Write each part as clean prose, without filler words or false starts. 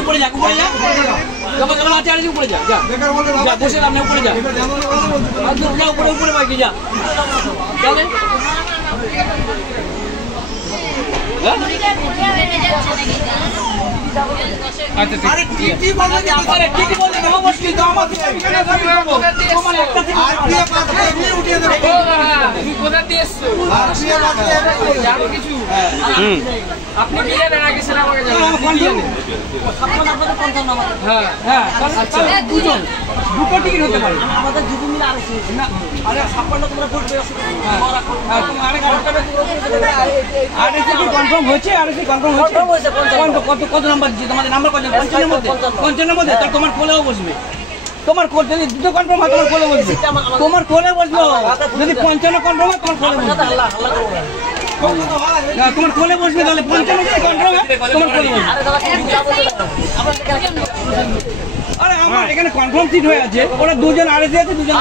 উপরে যা উপরে যা যখন যখন আছে আর উপরে যা যা যা বসে লাভ নেই উপরে যা উপরে উপরে বাইকে যা চলে আচ্ছা ঠিক কি বলতে আরে কি বলতে না মুশকিল তো আমাদের এখানে তোমার একটা দিন আর কি পাশে এমনি উঠিয়ে দেব তুমি কোথা দিয়ে এসছো আর কি পাশে জানো কিছু আপনি মিলে না নাকি সেটা আমাকে জানান কোন জানেন আপনাদের কোনটা নাম হ্যাঁ হ্যাঁ আচ্ছা দুজন দুটো টিকিট হতে পারে আমাদের দুজন মিলে আরেছে না আরে 56 তোমরা বলবে হ্যাঁ তুমি আরেক আরেকটা আরে কি কনফার্ম হয়েছে আরে কি কনফার্ম হয়েছে কত কত নাম্বার দিয়েছে তোমাদের নাম্বার কত 55 মধ্যে 55 মধ্যে তাহলে তোমার কোলেও বসবে তোমার কোল যদি দুটো কনফার্ম হয় তোমার কোলে বসবে তোমার কোলে বসবে যদি 55 কনফার্ম হয় তোমার কোলে বসবে আল্লাহ আল্লাহ করো না তোমার কোলে বসবে তাহলে 55 যদি কনফার্ম হয় তোমার কোলে বসবে আরে আমার এখানে কনফার্ম সিট হয়ে আছে ওরা দুজন আরএসি আছে দুজন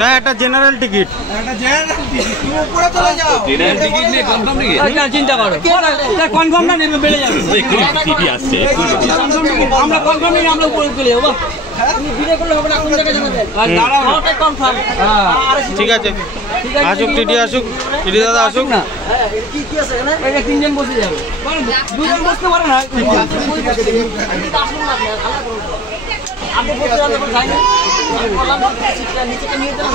হ্যাঁ এটা জেনারেল টিকিট এটা জেনারেল টিকিট তুমি উপরে চলে যাও জেনারেল টিকিট নিয়ে কনফার্ম নাকি এটা চিন্তা করো এটা কনফার্ম না নেবে বেড়ে যাবে টিটি আসছে আমরা কনফার্ম নেই আমরা উপরে চলে যাব তুমি ভিডিও করলে হবে না কোন জায়গায় জানাবেন আর দাঁড়াও ওটা কনফার্ম ঠিক আছে আসুক টিটি আসুক টিটি দাদা আসুক না কি কি আছে এখানে এই তিনজন বসে যাবে দুজন বসতে পারে না আসুন না আলাদা করুন আপনি বসে যান তখন যাই না সিটটা নিচে নিয়ে দেন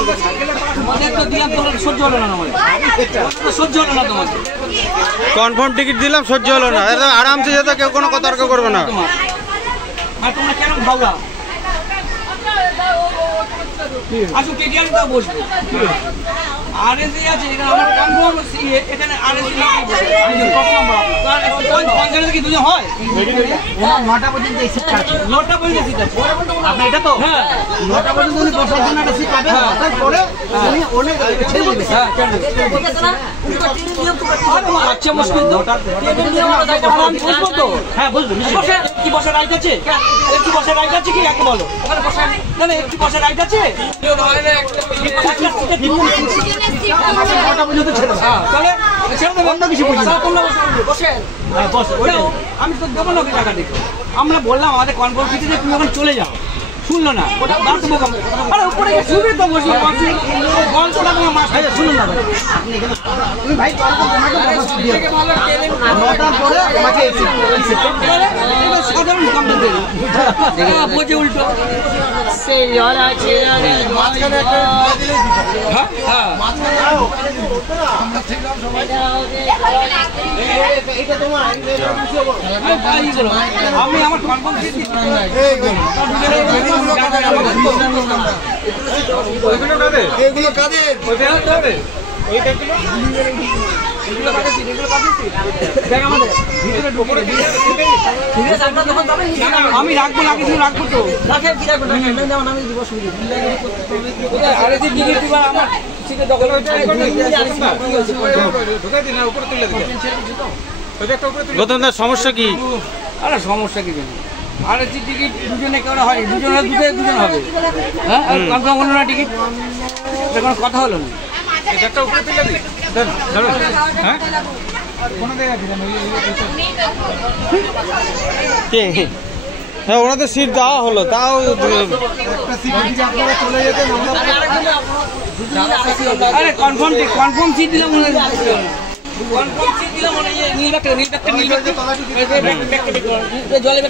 মানে তো দিলাম তোমার সহ্য হলো না আমাদের সহ্য হলো না তোমার কনফার্ম টিকিট দিলাম সহ্য হলো না এটা আরামসে যেতে কেউ কোনো তর্ক করবে না আর তোমরা কেন ভাবলা আসো টিটিআর তো বসবে আরএসি আছে এখানে আমার কনফার্ম এখানে আরএসি না বসে কি দুজন হয় 9টা পর্যন্ত এই সিট আছে 9টা পর্যন্ত সিট আছে আপনি এটা তো হ্যাঁ 9টা পর্যন্ত উনি বসার জন্য একটা সিট পাবেন তারপরে উনি অনেক ছেড়ে দিবেন হ্যাঁ কেন আচ্ছা মুশকিল 9টা বসবো তো হ্যাঁ বসবো বসে কি বসার রাইট আছে কি বসার রাইট আছে কি একে বলো ওখানে বসা না না কি বসার রাইট আছে আমি তো দেবো না টাকা দেখো আমরা বললাম আমাদের কনফার্ম সিটিতে তুমি এখন চলে যাও শুনলো না আরে উপরে শুনবে তো বসে শুনুন না ভাই সাধারণ বোঝে উল্টো সেই আমি আমার কনফার্ম সিটি এগুলো কাদের আমি রাখবো না কিছু রাখবো তো সমস্যা কি আরে সমস্যা কি আরএসি টিকিট দুজনে কেন হয় দুজন দুজন হবে হ্যাঁ কনফার্ম হলো না টিকিট কোনো কথা হলো না এটা উপরে তুলে দিই হ্যাঁ হ্যাঁ ওনাদের সিট দেওয়া হলো তাও আরে কনফার্ম সিট দিলাম কনফার্ম সিট দিলাম নীল ব্যাগটা জলে